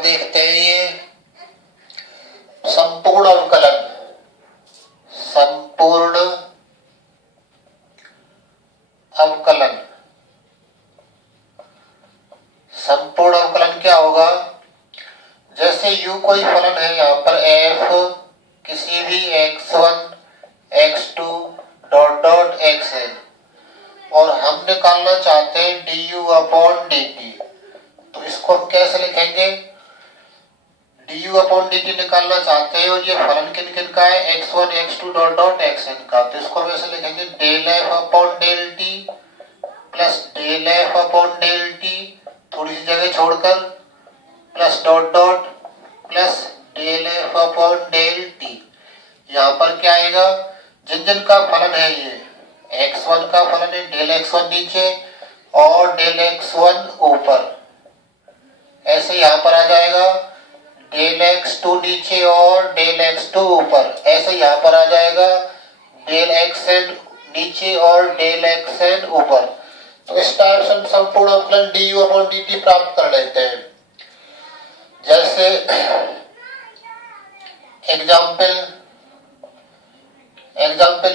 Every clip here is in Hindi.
अब देखते हैं ये संपूर्ण अवकलन। संपूर्ण अवकलन, संपूर्ण अवकलन क्या होगा? जैसे u कोई फलन है, यहाँ पर f किसी भी x1 x2 dot dot xn, और हम निकालना चाहते हैं du अपॉन dt। तो इसको हम कैसे लिखेंगे? du अपॉन dt निकालना चाहते हैं और ये फलन किन किन का है? x1 x2 dot dot xn का। तो इसको हम ऐसे लिखेंगे del f upon del t plus del f upon del t, थोड़ी सी जगह छोड़कर, plus dot dot plus del f upon del t। यहाँ पर क्या आएगा? जिन जिन का फलन है, ये x1 का फलन है, डेल x1 नीचे और डेल x1 ऊपर, ऐसे यहाँ पर आ जाएगा डेल x2 नीचे और डेल x2 ऊपर, ऐसे यहाँ पर आ जाएगा डेल xn नीचे और डेल xn ऊपर। तो इस टाइप से हम संपूर्ण अवकलन du अपॉन dt प्राप्त कर लेते हैं। जैसे एग्जाम्पल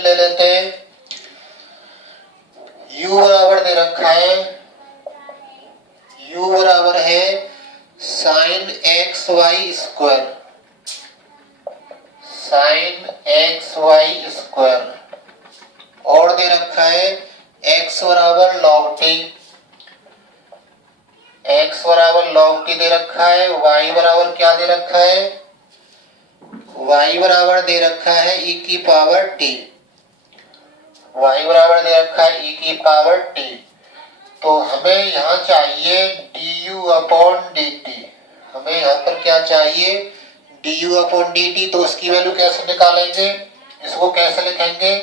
ले लेते हैं। u बराबर दे रखा है, u बराबर है sine X Y square, sine X Y square, और दे रखा है x बराबर लॉग टी, x बराबर लॉग टी दे रखा है। y बराबर क्या दे रखा है? y बराबर दे रखा है e की पावर t, y बराबर दे रखा है e की पावर t। तो हमें यहाँ चाहिए du अपॉन dt, हमें यहाँ पर क्या चाहिए? du upon dt। तो उसकी वैल्यू कैसे निकालेंगे? इसको कैसे लिखेंगे?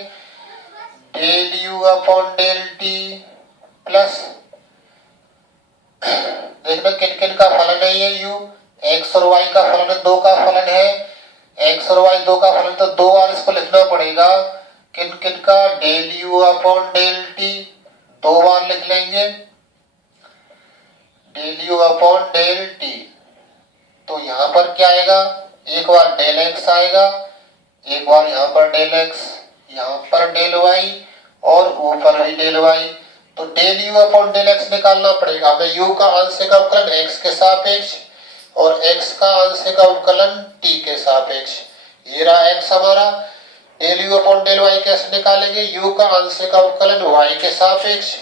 Del u upon del t plus, देखना किन किन का फलन है ये u, x और y का फलन है, दो का फलन है, x और y दो का फलन, तो दो बार इसको लिखना पड़ेगा। किन किन का? Del u upon del t, दो बार लिख लेंगे del u upon del t। तो यहाँ पर क्या आएगा? एक बार डेल x आएगा, एक बार यहाँ पर डेल x, यहाँ पर डेल y और ऊपर भी डेल y। तो del u upon del x निकालना पड़ेगा हमें। u का आंशिक अवकलन x के सापेक्ष और x का आंशिक अवकलन t के सापेक्ष। ये रहा x हमारा। Del u upon del y कैसे निकालेंगे? u का आंशिक अवकलन y के सापेक्ष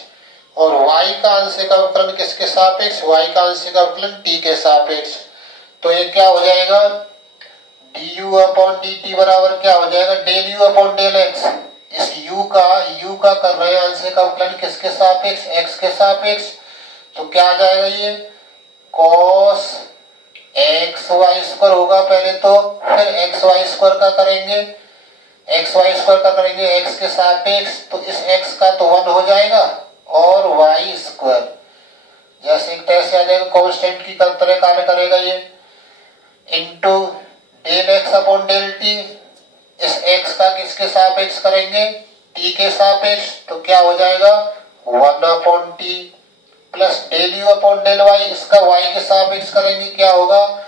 और y का आंशिक अवकलन किसके सापेक्ष? y का आंशिक अवकलन t के सापेक्ष। तो ये क्या हो जाएगा? du अपॉन dt बराबर क्या हो जाएगा? Del u upon del x। इस u का कर रहे हैं आंशिक अवकलन किसके सापेक्ष? x के सापेक्ष। तो क्या आ जाएगा ये? cos एक्स वाई स्क्वायर होगा पहले, तो फिर एक्स वाई स्क्वायर का करेंगे, एक्स वाई स्क्वायर का करेंगे x के सापेक्ष, तो इस x का तो 1 हो जाएगा और y स्क्वायर जैसे एक तैसे आ जाएगा, कांस्टेंट की तरह कार्य करेगा ये, into del x upon del t। इस x का किसके सापेक्ष करेंगे? t के सापेक्ष। तो क्या हो जाएगा? 1 upon t plus del u upon del y, इसका y के सापेक्ष करेंगे, क्या होगा?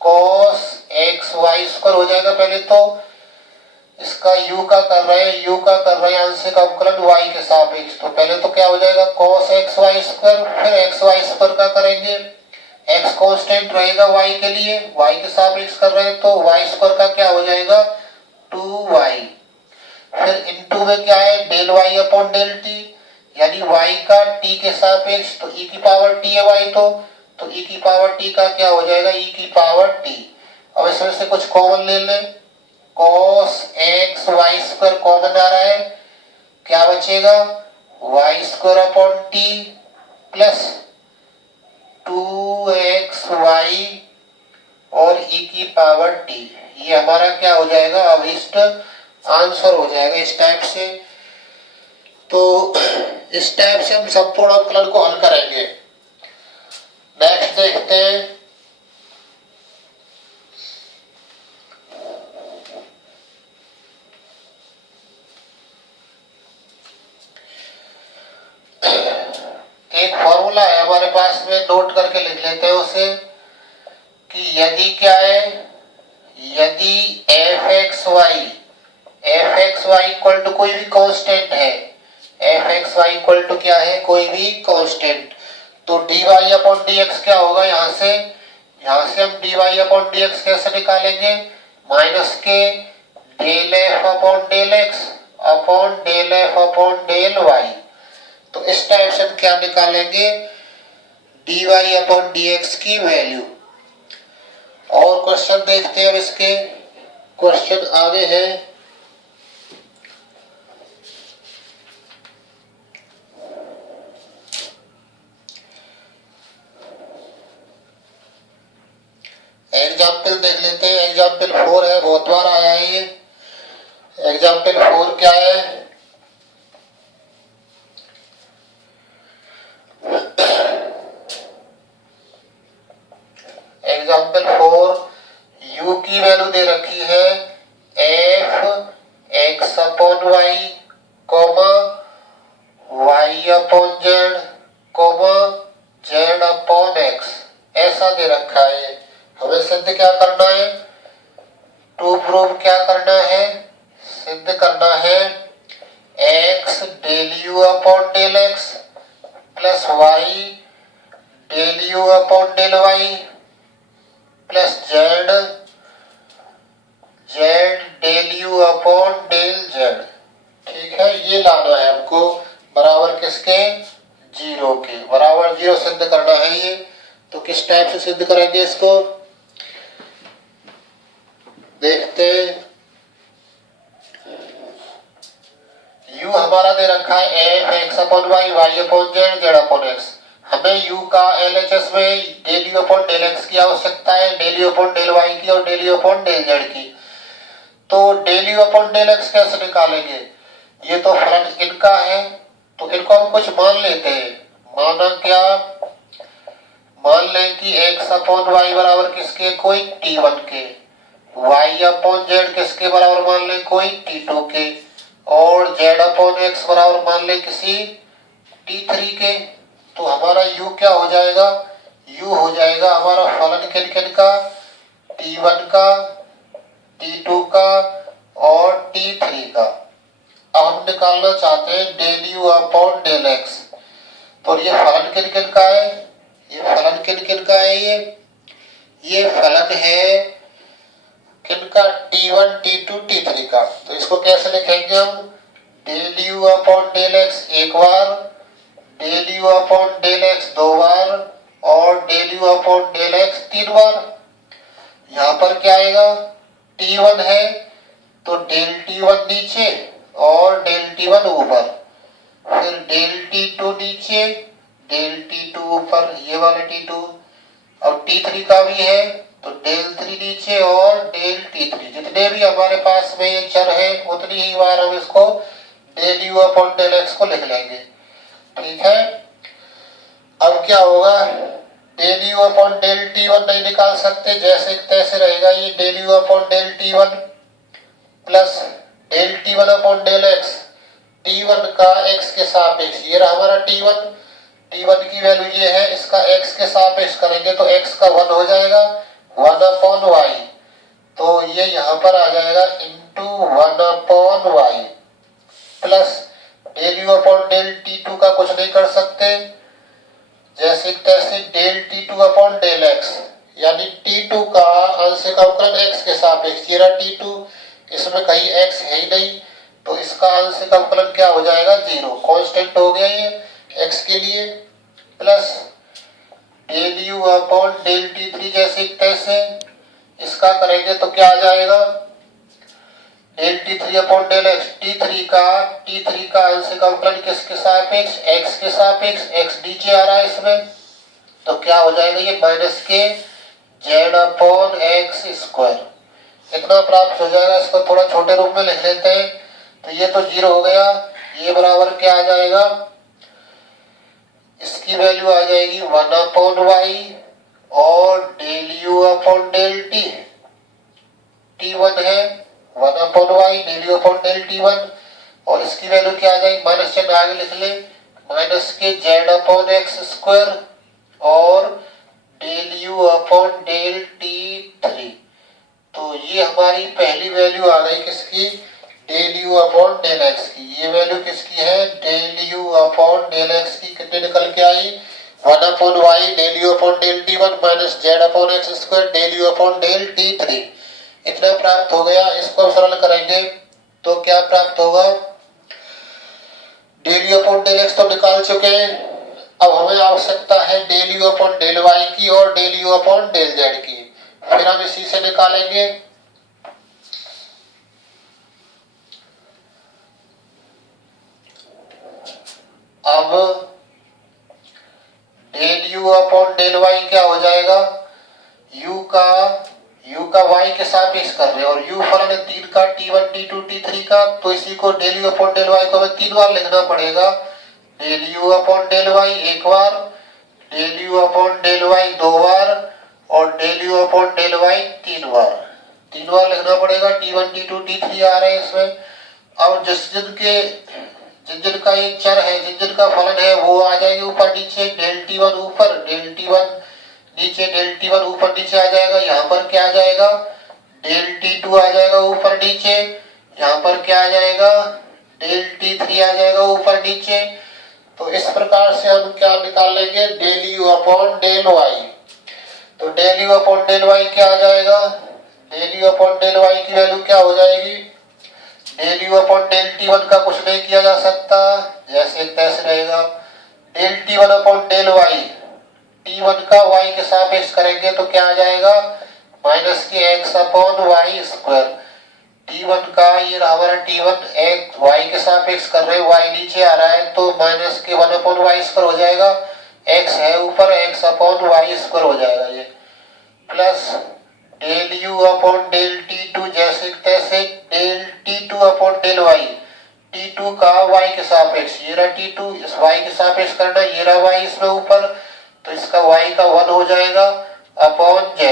cos एक्स वाई स्क्वायर हो जाएगा पहले, तो इसका u का कर रहे हैं आंशिक अवकलन y के सापेक्ष। तो पहले तो क्या हो जाएगा? cos एक्स वाई स्क्वायर, फिर एक्स वाई स्क्वायर का करेंगे, x कांस्टेंट रहेगा y के लिए, y के सापेक्ष कर रहे हैं, तो y स्क्वायर का क्या हो जाएगा? 2y। फिर इनटू में क्या है? Del y upon del t, यानी y का t के सापेक्ष, तो e की पावर t है y, तो e की पावर t का क्या हो जाएगा? e की पावर t। अब इसमें से कुछ कॉमन ले लें, cos x Y square common आ रहा है, क्या बचेगा? y square upon t plus 2xy और e की पावर t। ये हमारा क्या हो जाएगा? अभिष्ट आंसर हो जाएगा इस टाइप से। तो इस टाइप से हम संपूर्ण अवकलन को हल करेंगे। नेक्स्ट देखते हैं, एक फॉर्मूला है हमारे पास में, नोट करके लिख लेते हैं उसे। कि यदि क्या है, यदि F X Y equal to कोई भी कांस्टेंट है, F X Y equal to क्या है, कोई भी कांस्टेंट, तो D Y upon D X क्या होगा, यहाँ से हम D Y upon D X कैसे निकालेंगे, माइनस के del F upon del X upon del F upon del Y. तो इस टाइप से हम क्या निकालेंगे, D Y upon D X की वैल्यू। और क्वेश्चन देखते हैं अब इसके, क्वेश्चन आगे है एग्जाम्पल देख लेते हैं। एग्जाम्पल 4 है, बहुत बार आया है ये। एग्जाम्पल 4 क्या है, एग्जाम्पल 4 u की वैल्यू दे रखी है F X upon Y comma Y upon Z comma Z upon X, ऐसा दे रखा है। हमें सिद्ध क्या करना है, टू प्रूव क्या करना है, सिद्ध करना है X del you upon del X plus Y del you upon del Y plus Z del you upon del Z. ठीक है, ये लाना है हमको बराबर किसके, जीरो के, बराबर जीरो सिद्ध करना है ये। तो किस टाइप से सिद्ध करेंगे इसको देखते। u हमारा दे रखा है F X upon Y Y upon Z Z upon X. हमें u का LHS में del you upon del x की आवश्यकता है, del you upon del Y की और del you upon del Z की। तो del you upon del X कैसे निकालेंगे, ये तो फलन इनका है, तो इनको हम कुछ मान लेते हैं। माना क्या, मान लें कि x अपॉन वाई बराबर किसके, कोई t1 के, y अपॉन जेड किसके बराबर मान लें, कोई t2 के, और z अपॉन x बराबर मान लें किसी t3 के। तो हमारा u क्या हो जाएगा, u हो जाएगा हमारा फलन किन किन का, t1 का, t2 का और t3 का। अब हम निकालना चाहते हैं del you upon del X. तो ये फलन किन किन का है, ये फलन किन किन का है, ये फलन है किनका, t1 t2 t3 का। तो इसको कैसे लिखेंगे हम, del you upon del x एक बार, del you upon del x दो बार और del you upon del x तीन बार। यहाँ पर क्या आएगा, t1 है तो डेल t1 नीचे और डेल t1 ऊपर, फिर डेल t2 नीचे डेल t2 ऊपर, ये वाला t2। अब t3 का भी है तो डेल 3 नीचे और डेल t3। जितने भी हमारे पास में ये चर है उतनी ही बार हम इसको del you upon del X को लिख लेंगे। ठीक है, अब क्या होगा, del you upon del t1 नहीं निकाल सकते, जैसे तैसे रहेगा ये del you upon del t1 plus del t1 upon del X, t1 का x के सापेक्ष, ये रहा हमारा t1 की वैल्यू ये है, इसका x के सापेक्ष करेंगे तो x का 1 हो जाएगा, 1 अपॉन वाई, तो ये यहाँ पर आ जाएगा into 1 upon Y plus del you upon del t2 का कुछ नहीं कर सकते, जैसे तैसे del t2 upon del x, यानी t2 का आंशिक अवकलन x के सापेक्ष, ये रहा t2, इसमें कहीं x है ही नहीं, तो इसका आंशिक अवकलन क्या हो जाएगा, जीरो, कांस्टेंट हो गया ये x के लिए, plus del you upon del t3 जैसे तैसे, इसका करेंगे तो क्या आ जाएगा, del t3 upon del x, t3 का आंशिक अवकलन किसके सापेक्ष, x के सापेक्ष, x नीचे आ रहा है इसमें, तो क्या हो जाएगा ये माइनस के z अपॉन एक्स स्क्वायर, इतना प्राप्त हो जाएगा। इसको थोड़ा छोटे रूप में लिख लेते हैं, तो ये तो जीरो हो गया, ये बराबर क्या आ जाएगा, इसकी वैल्यू आ जाएगी 1 अपॉन वाई और del you upon del t1 है 1 upon Y del you upon del t1, और इसकी वैल्यू क्या आ जाएगी, माइनस चिन्ह आगे लिख ले, माइनस के z अपॉन एक्स स्क्वायर और del you upon del t3। तो ये हमारी पहली वैल्यू आ गई किसकी, del you upon del x की। ये वैल्यू किसकी है, del you upon del x की। कितने निकल के आई, 1 upon Y del you upon del t1 minus Z upon X square del you upon del t3। इतना प्राप्त हो गया। इसको हम सरल करेंगे तो क्या प्राप्त होगा, del you upon del X तो निकाल चुके हैं। अब हमें आवश्यकता है del you upon del Y की और del you upon del Z की। फिर हम इसी से निकालेंगे। अब del you upon del Y क्या हो जाएगा, u का y के सापेक्ष कर रहे हैं और u फलन है 3 का, t1 t2 t3 का। तो इसी को del you upon del Y को हमें 3 बार लिखना पड़ेगा। Del you upon del Y 1 बार, del you upon del Y 2 बार और del you upon del Y 3 बार। 3 बार लिखना पड़ेगा। t1 t2 t3 आ रहे हैं इसमें। अब जिनका ये चर है, जिनका फलन है वो आ जाएंगे ऊपर नीचे, डेल t1 ऊपर डेल t1 नीचे, डेल t1 ऊपर नीचे आ जाएगा। यहाँ पर क्या आ जाएगा, डेल t2 आ जाएगा ऊपर नीचे। यहाँ पर क्या आ जाएगा, डेल t3 आ जाएगा ऊपर नीचे। तो इस प्रकार से हम क्या निकाल लेंगे, del you upon del Y. तो del you upon del Y क्या आ जाएगा, del you upon del Y की वैल्यू क्या हो जाएगी, del you upon del t1 का कुछ नहीं किया जा सकता, जैसे तैसे रहेगा। Del t1 upon del Y, t1 का y के सापेक्ष करेंगे तो क्या आ जाएगा, माइनस के x upon Y square. t1 का ये हमारा t1 एक y के सापेक्ष कर रहे हैं, y नीचे आ रहा है तो माइनस के 1 अपॉन वाई स्क्वायर हो जाएगा। x है ऊपर, x अपॉन वाई स्क्वायर हो जाएगा ये, plus del you upon del t2 जैसे तैसे, del t2 upon del y, t2 का y के सापेक्ष, ये रहा t2, इस y के सापेक्ष करना, ये रहा y इसमें ऊपर, तो इसका y का 1 हो जाएगा अपॉन z।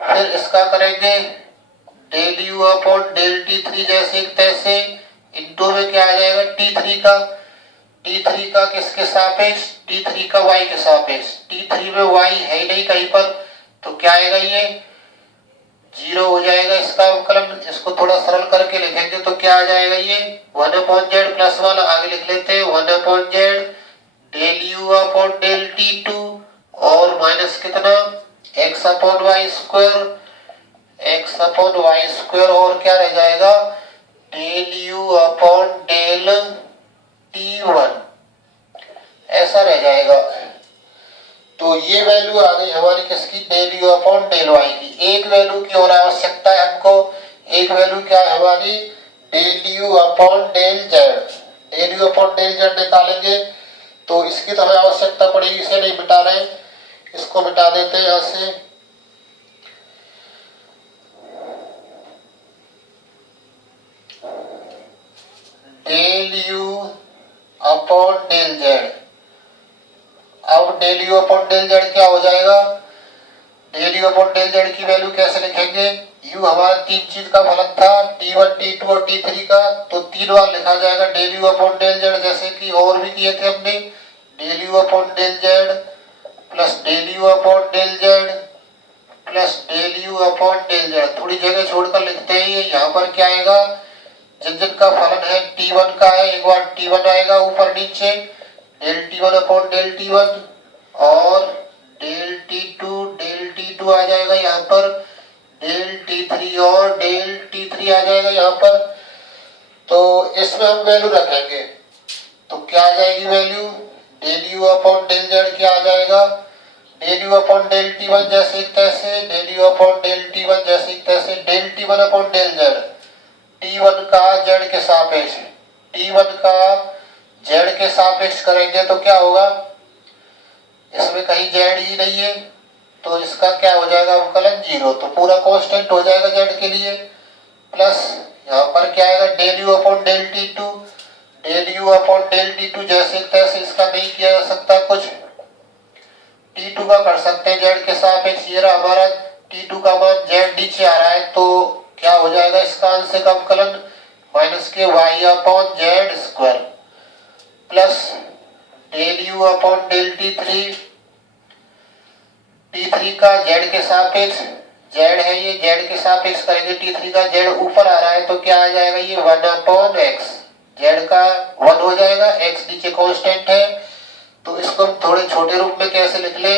फिर इसका करेंगे del you upon del t3 जैसे तैसे, इनटू में क्या आ जाएगा t3 का किसके सापेक्ष, t3 का y के सापेक्ष। t3 में y है ही नहीं कहीं पर, तो क्या आएगा, ये 0 हो जाएगा इसका अवकलन। इसको थोड़ा सरल करके लिखेंगे तो क्या आ जाएगा, ये 1 अपॉन जेड प्लस 1 आगे लिख लेते हैं, 1 upon Z del you upon del t2 और माइनस कितना, x upon Y square, x upon Y square और क्या रह जाएगा, del you upon del t1, ऐसा रह जाएगा। तो ये वैल्यू आ गई हमारी किसकी, del you upon del Y की। एक वैल्यू की और आवश्यकता है हमको, एक वैल्यू क्या है हमारी, del you upon del Z. Del you upon del Z निकालेंगे तो इसकी तो हमें आवश्यकता पड़ेगी, इसे नहीं मिटा रहे, इसको मिटा देते हैं यहाँ से। Del you upon del z, अब del you upon del Z क्या हो जाएगा, del you upon del Z की वैल्यू कैसे लिखेंगे, यू हमारा 3 चीज का फलन था, t1 t2 और t3 का, तो 3 बार लिखा जाएगा del you upon del Z, जैसे कि और भी किए थे हमने, del you upon del Z plus del you upon del Z plus del you upon del Z. थोड़ी जगह छोड़कर लिखते हैं, ये यहाँ पर क्या आएगा, जिनका फलन है t1 का है, एक बार t1 आएगा ऊपर नीचे, del t1 upon del t1 और डेल t2 आ जाएगा यहाँ पर, डेल t3 और डेल t3 आ जाएगा यहाँ पर। तो इसमें हम वैल्यू रखेंगे तो क्या आ जाएगी value, del you upon del Z क्या आ जाएगा, del you upon del t1 जैसे तैसे, del you upon del t1 जैसे तैसे, del t1 upon del Z, t1 का जेड के सापेक्ष, t1 का जेड के सापेक्ष करेंगे तो क्या होगा, इसमें कहीं जेड ही नहीं है तो इसका क्या हो जाएगा अवकलन 0, तो पूरा कांस्टेंट हो जाएगा जेड के लिए। प्लस यहाँ पर क्या आएगा, del you upon del t2, del you upon del t2 जैसे तैसे, इसका नहीं किया जा सकता कुछ, t2 का कर सकते हैं जेड के सापेक्ष, ये रहा हमारा t2 का मान, जेड नीचे आ रहा है तो क्या हो जाएगा इसका आंशिक अवकलन माइनस के y upon Z square plus del you upon del t3 T3 का z के सापेक्ष, z है ये, z के सापेक्ष करेंगे T3 का, z ऊपर आ रहा है तो क्या आ जाएगा ये 1/x, z का 1 हो जाएगा, x नीचे कांस्टेंट है तो इसको हम थोड़े छोटे रूप में कैसे लिख ले,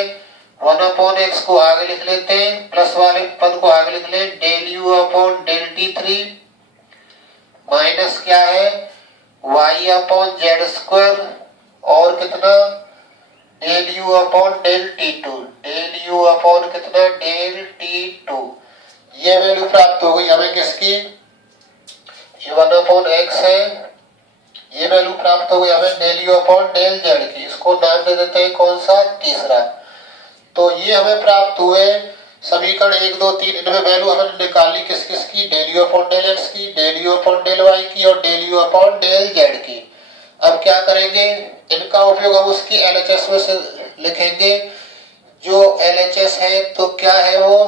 1/x को आगे लिख लेते हैं, प्लस वाले पद को आगे लिख ले, del you upon del T3 minus क्या है y अपॉन जेड स्क्वायर और कितना del you upon del T2, del you upon कितना डेल T2। ये वैल्यू प्राप्त हो गई हमें किसकी, ये 1/x है, ये वैल्यू प्राप्त हो गई हमें del you upon del Z की, इसको नाम दे देते हैं कौन सा, तीसरा। तो ये हमें प्राप्त हुए समीकरण 1 2 3, इनमें वैल्यू हमने निकाली किस किस की, del you upon del x की, del you upon del Y की और del you upon del Z की। अब क्या करेंगे, इनका उपयोग हम उसकी एलएचएस में से लिखेंगे, जो एलएचएस है तो क्या है वो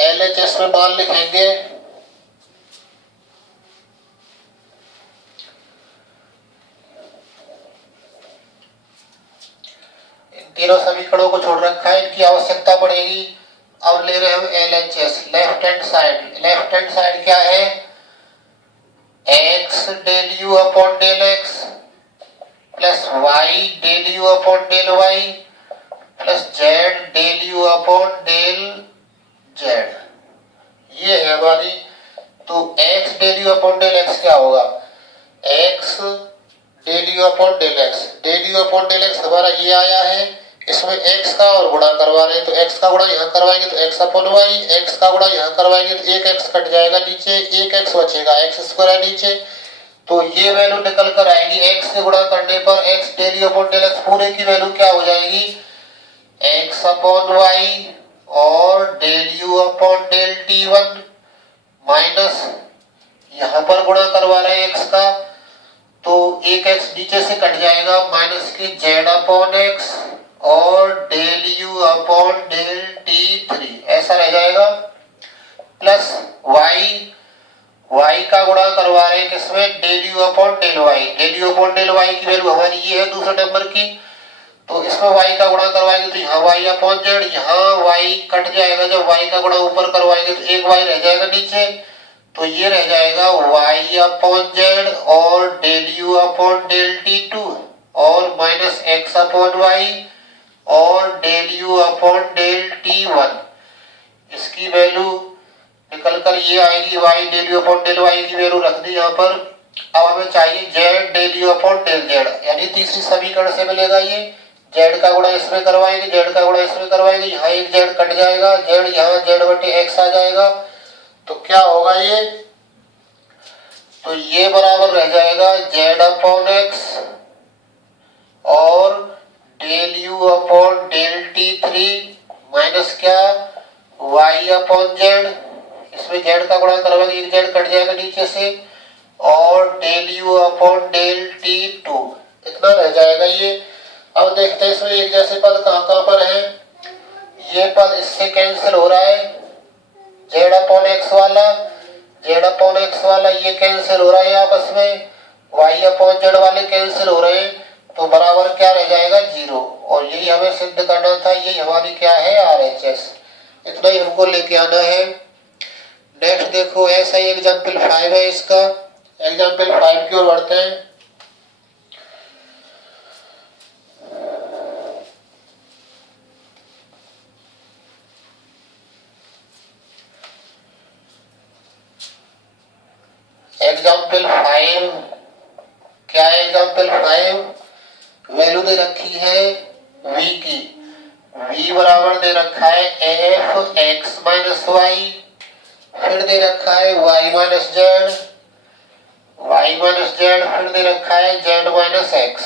एलएचएस में मान लिखेंगे तीनों समीकरणों को छोड़ रखा है, इनकी आवश्यकता पड़ेगी। अब ले रहे हम LHS, left hand side, left hand side क्या है x del you upon del X plus y del you upon del y plus z del you upon del z, ये है हमारी। तो x del you upon del X क्या होगा, x del you upon del X, del you upon del X हमारा ये आया है, इसमें x का और गुणा करवा रहे हैं तो x का गुणा यहाँ करवाएंगे तो x अपॉन y, x का गुणा यहाँ करवाएंगे तो एक x कट जाएगा नीचे, एक x बचेगा, x स्क्वायर है नीचे, तो ये वैल्यू निकल कर आएगी x से गुणा करने पर x del you upon del X पूरे की वैल्यू क्या हो जाएगी x अपॉन y और del you upon del T1 minus यहाँ पर गुणा करवा रहे हैं x का तो एक x नीचे से कट जाएगा माइनस के z अपॉन x और del you upon del T3 ऐसा रह जाएगा, प्लस y का गुणा करवा रहे हैं किसमें del you upon del y, del you upon del y की वैल्यू हमारी ये है दूसरे नंबर की, तो इसमें y का गुणा करवाएंगे तो यहाँ y अपॉन जेड, यहाँ y कट जाएगा, जब y का गुणा ऊपर करवाएंगे तो एक y रह जाएगा नीचे, तो ये रह जाएगा y अपॉन जेड और del you upon del T2 और माइनस x अपॉन y और del you upon del T1, इसकी वैल्यू निकल कर ये आएगी y del you upon del y की वैल्यू रख दी यहाँ पर। अब हमें चाहिए z del you upon del z, यानी तीसरी समीकरण से मिलेगा ये, z का गुणा इसमें करवाएंगे, z का गुणा इसमें करवाएंगे, यहाँ एक z कट जाएगा, z यहाँ z बटे x आ जाएगा, तो क्या होगा ये, तो ये बराबर रह जाएगा z अपॉन x और del you upon del T3 minus क्या y अपॉन z, इसमें z का गुणा करवाएंगे एक z कट जाएगा नीचे से और del you upon del T2 इतना रह जाएगा ये। अब देखते हैं इसमें एक जैसे पद कहाँ कहाँ पर है, ये पद इससे कैंसिल हो रहा है, z अपॉन x वाला, z अपॉन x वाला ये कैंसिल हो रहा है आपस में, y अपॉन z वाले कैंसिल हो रहे हैं, तो बराबर क्या रह जाएगा 0, और यही हमें सिद्ध करना था, यही हमारी क्या है RHS, इतना ही हमको लेके आना है। नेक्स्ट देखो ऐसा ही एग्जाम्पल 5 है, इसका एग्जाम्पल 5 की ओर बढ़ते हैं। एग्जाम्पल 5 क्या है, एग्जाम्पल 5 वैल्यू दे रखी है v की, v बराबर दे रखा है f x माइनस वाई, फिर दे रखा है y माइनस जेड, फिर दे रखा है z माइनस एक्स,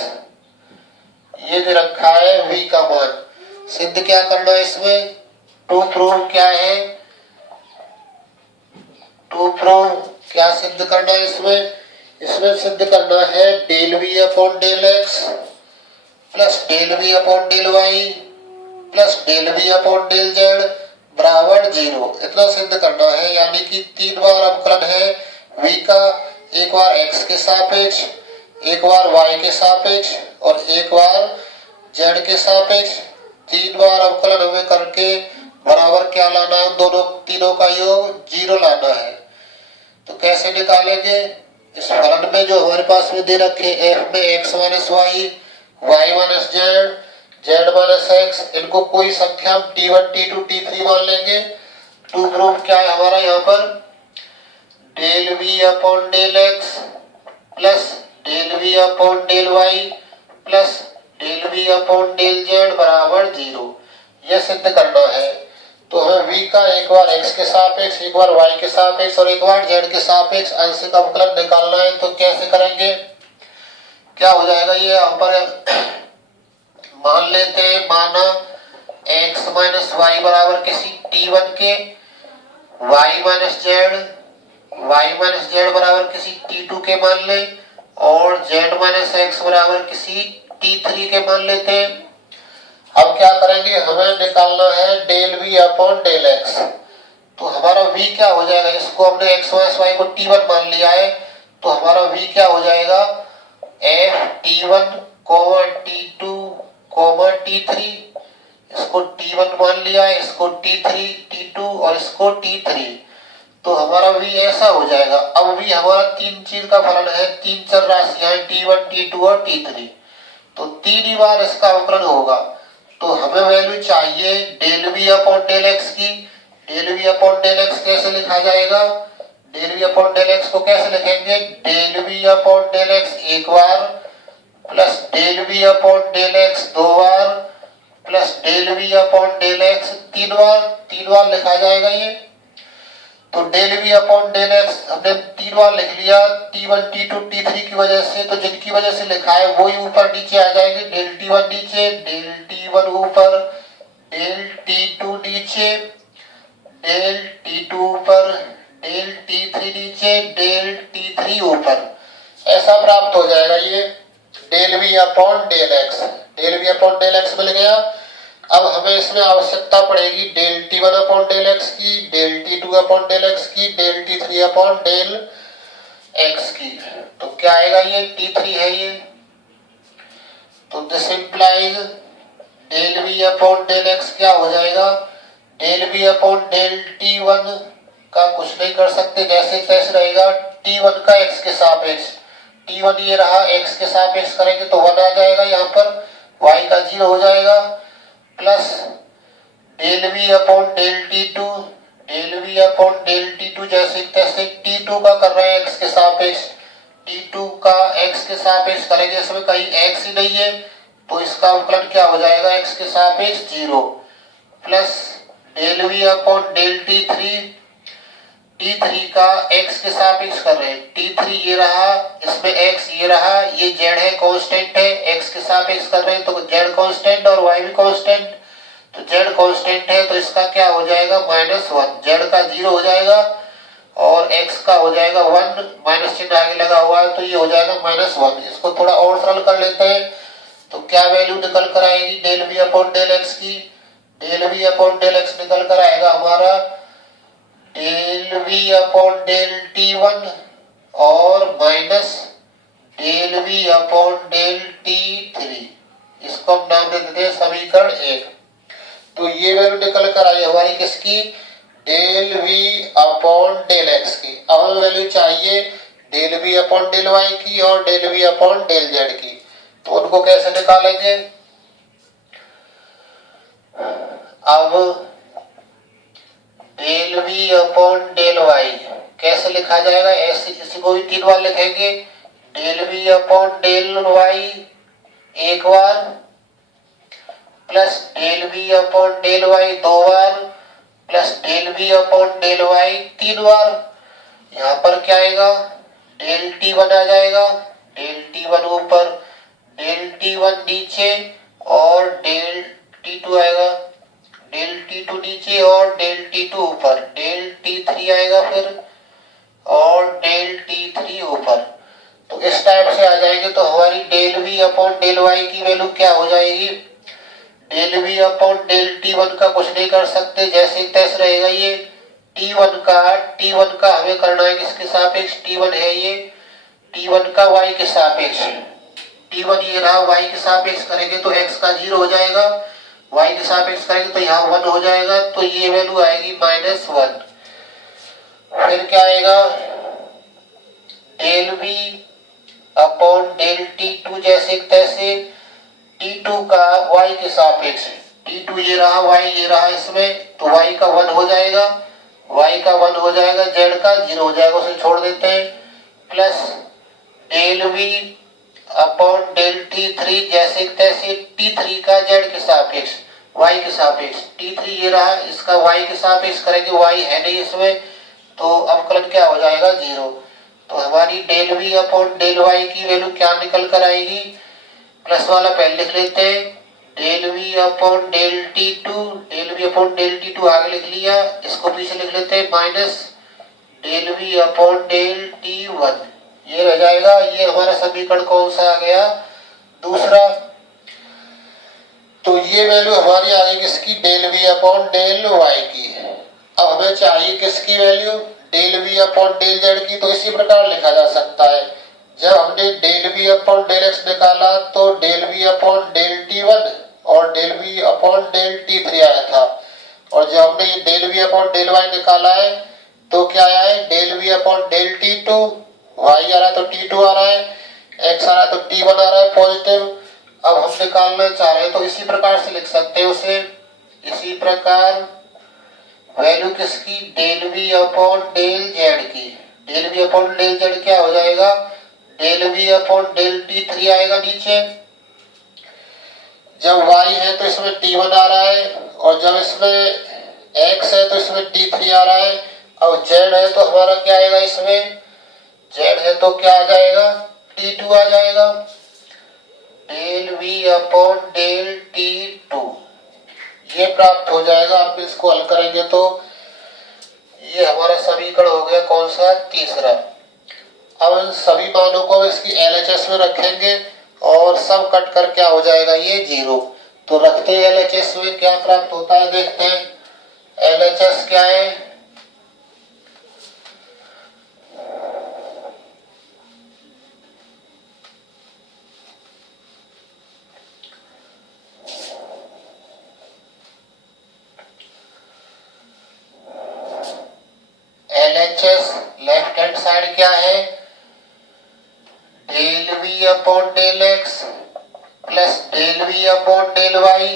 ये दे रखा है v का मान। सिद्ध क्या करना है इसमें, टू प्रूव क्या है, टू प्रूव क्या सिद्ध करना है इसमें, इसमें सिद्ध करना है del v upon del X plus del v upon del y plus del v upon del z बराबर 0, इतना सिद्ध करना है। यानी कि 3 बार अवकलन है v का, एक बार x के सापेक्ष, एक बार y के सापेक्ष और एक बार जेड के सापेक्ष 3 बार अवकलन हमें करके बराबर क्या लाना है, दोनों तीनों का योग 0 लाना है। तो कैसे निकालेंगे, इस फलन में जो हमारे पास में दे रखे f में x minus Y, Y minus Z, Z minus X, इनको कोई संख्या हम t1 t2 t3 मान लेंगे। टू प्रूफ क्या है हमारा यहाँ पर, del v upon del x plus del v upon del y plus del v upon del z बराबर 0, यह सिद्ध करना है। तो हमें v का एक बार x के सापेक्ष, एक बार y के सापेक्ष और एक बार z के सापेक्ष आंशिक अवकलन निकालना है। तो कैसे करेंगे, क्या हो जाएगा, ये यहाँ पर मान लेते हैं, माना x माइनस वाई बराबर किसी t1 के, y माइनस जेड बराबर किसी t2 के मान ले, और z माइनस एक्स बराबर किसी t3 के मान लेते हैं। अब क्या करेंगे, हमें निकालना है del v upon del x। तो हमारा v क्या हो जाएगा, इसको हमने x माइनस वाई को t1 मान लिया है, तो हमारा v क्या हो जाएगा, f t1 t2 t3, इसको t1 मान लिया है, इसको t3 t2 और इसको t3। तो हमारा v ऐसा हो जाएगा। अब v हमारा तीन चीज का फलन है, तीन चर राशि है t1 t2 और t3, तो तीन ही बार इसका अवकलन होगा। तो हमें वैल्यू चाहिए del v upon del x की। Del v upon del x कैसे लिखा जाएगा, del v upon del x को कैसे लिखेंगे, del v upon del x एक बार plus del v upon del x दो बार plus del v upon del x तीन बार लिखा जाएगा ये। तो del v upon del x हमने तीन बार लिख लिया, t1 t2 t3 की वजह से, तो जिनकी वजह से लिखा है वही ऊपर नीचे आ जाएंगे। डेल t1 नीचे, डेल t1 ऊपर, डेल t2 नीचे, डेल t2 ऊपर, डेल t3 नीचे, डेल t3 ऊपर, ऐसा प्राप्त हो जाएगा ये del v upon del x। Del v upon del x मिल गया। अब हमें इसमें आवश्यकता पड़ेगी del t1 upon del x की, del t2 upon del x की, del t3 upon del x की। तो क्या आएगा, ये t3 है ये, तो this implies del v upon del x क्या हो जाएगा, del v upon del t1 का कुछ नहीं कर सकते, जैसे तैसे रहेगा, t1 का x के सापेक्ष, t1 ये रहा, x के सापेक्ष करेंगे तो 1 आ जाएगा, यहाँ पर y का 0 हो जाएगा, plus del v upon del t2, del v upon del t2 जैसे तैसे t2 का कर रहे हैं x के सापेक्ष, t2 का x के सापेक्ष करेंगे, इसमें कहीं x ही नहीं है, तो इसका अवकलन क्या हो जाएगा, x के सापेक्ष 0, plus del v upon del t3, t3 का x के सापेक्ष कर रहे हैं, t3 ये रहा, इसमें x ये रहा, ये z है कांस्टेंट है, x के सापेक्ष कर रहे हैं तो z कांस्टेंट और y भी कांस्टेंट, तो z कांस्टेंट है तो इसका क्या हो जाएगा, -1, z का 0 हो जाएगा और x का हो जाएगा 1, माइनस चिन्ह आगे लगा हुआ है तो ये हो जाएगा -1। इसको थोड़ा और सरल कर लेते हैं, तो क्या वैल्यू निकल कर आएगी del v upon del x की, del v upon del x निकल कर आएगा हमारा del v upon del t1 और minus del v upon del t3, इसको हम नाम दे देते हैं समीकरण 1। तो ये वैल्यू निकल कर आई हमारी किसकी, del v upon del x की। अब हमें वैल्यू चाहिए del v upon del y की और del v upon del z की, तो उनको कैसे निकालेंगे। अब del v upon del y कैसे लिखा जाएगा, ऐसे इसी को भी तीन बार लिखेंगे, del v upon del y एक बार plus del v upon del y दो बार plus del v upon del y तीन बार। यहाँ पर क्या आएगा, डेल t1 आ जाएगा, डेल t1 ऊपर, डेल t1 नीचे और डेल t2 आएगा, डेल t2 नीचे और डेल t2 ऊपर, डेल t3 आएगा फिर और डेल t3 ऊपर। तो इस टाइप से आ जाएंगे। तो हमारी del v upon del y की वैल्यू क्या हो जाएगी, del v upon del t1 का कुछ नहीं कर सकते, जैसे तैसे रहेगा ये, t1 का हमें करना है किसके सापेक्ष, t1 है ये, t1 का y के सापेक्ष, T1 ये रहा, y के सापेक्ष करेंगे तो x का 0 हो जाएगा, y के सापेक्ष करेंगे तो यहाँ 1 हो जाएगा, तो ये वैल्यू आएगी -1। फिर क्या आएगा, del v upon del T2 जैसे तैसे, T2 का y के सापेक्ष, T2 ये रहा, y ये रहा, इसमें तो y का 1 हो जाएगा, y का 1 हो जाएगा, z का 0 हो जाएगा, उसे छोड़ देते हैं, plus del v upon del T3 जैसे तैसे, T3 का z के सापेक्ष, y के सापेक्ष, T3 ये रहा, इसका y के सापेक्ष करेंगे, y है नहीं इसमें, तो अवकलन क्या हो जाएगा 0। तो हमारी del v upon del y की वैल्यू क्या निकल कर आएगी, प्लस वाला पहले लिख लेते हैं, del v upon del T2, del v upon del T2 आगे लिख लिया, इसको पीछे लिख लेते हैं, minus del v upon del T1, ये रह जाएगा। ये हमारा समीकरण कौन सा आ गया, दूसरा। तो ये वैल्यू हमारी आ गई किसकी, del v upon del y की। अब हमें चाहिए किसकी value, del v upon del z की। तो इसी प्रकार लिखा जा सकता है, जब हमने del v upon del x निकाला तो del v upon del T1 और del v upon del T3 आया था, और जब हमने ये del v upon del y निकाला है तो क्या आया है, del v upon del T2, y आ रहा है तो T2 आ रहा है, x आ रहा है तो T1 आ रहा है पॉजिटिव। अब हम निकालना चाह रहे हैं तो इसी प्रकार से लिख सकते हैं उसे, इसी प्रकार वैल्यू किसकी, del v upon del z की। Del v upon del z क्या हो जाएगा, del v upon del T3 आएगा नीचे, जब y है तो इसमें T1 आ रहा है, और जब इसमें x है तो इसमें T3 आ रहा है, और z है तो हमारा क्या आएगा, इसमें z है तो क्या आ जाएगा, T2 आ जाएगा। Del v upon del T2 ये प्राप्त हो जाएगा। आप इसको हल करेंगे तो ये हमारा समीकरण हो गया कौन सा, तीसरा। अब इन सभी मानों को इसकी LHS में रखेंगे और सब कट कर क्या हो जाएगा, ये 0। तो रखते हैं LHS में, क्या प्राप्त होता है देखते हैं। LHS क्या है, LHS लेफ्ट हैंड साइड क्या है, del v upon del x plus del v upon del y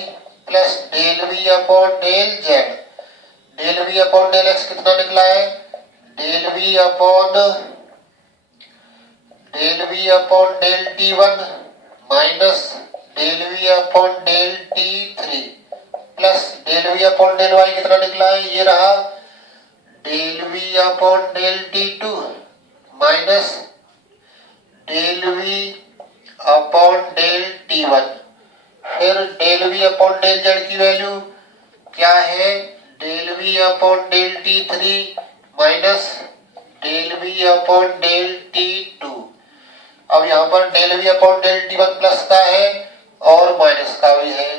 plus del v upon del z। Del v upon del x कितना निकला है, del v upon del T1 minus del v upon del T3 plus del v upon del y कितना निकला है, ये रहा, del v upon del T2 minus del v upon del T1। फिर del v upon del z की वैल्यू क्या है, del v upon del T3 minus del v upon del T2। अब यहाँ पर del v upon del T1 plus का है और माइनस का भी है,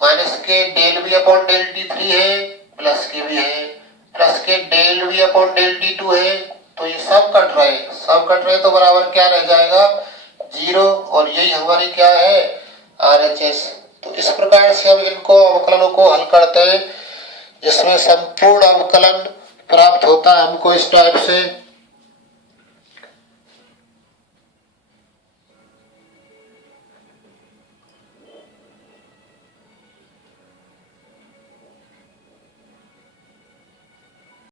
माइनस के del v upon del T3 है, प्लस के भी है, प्लस के del v upon del T2 है। तो ये सब कट रहे तो बराबर क्या रह जाएगा, 0। और यही हमारी क्या है, RHS। तो इस प्रकार से हम इनको अवकलनों को हल करते हैं, जिसमें संपूर्ण अवकलन प्राप्त होता है हमको इस टाइप से।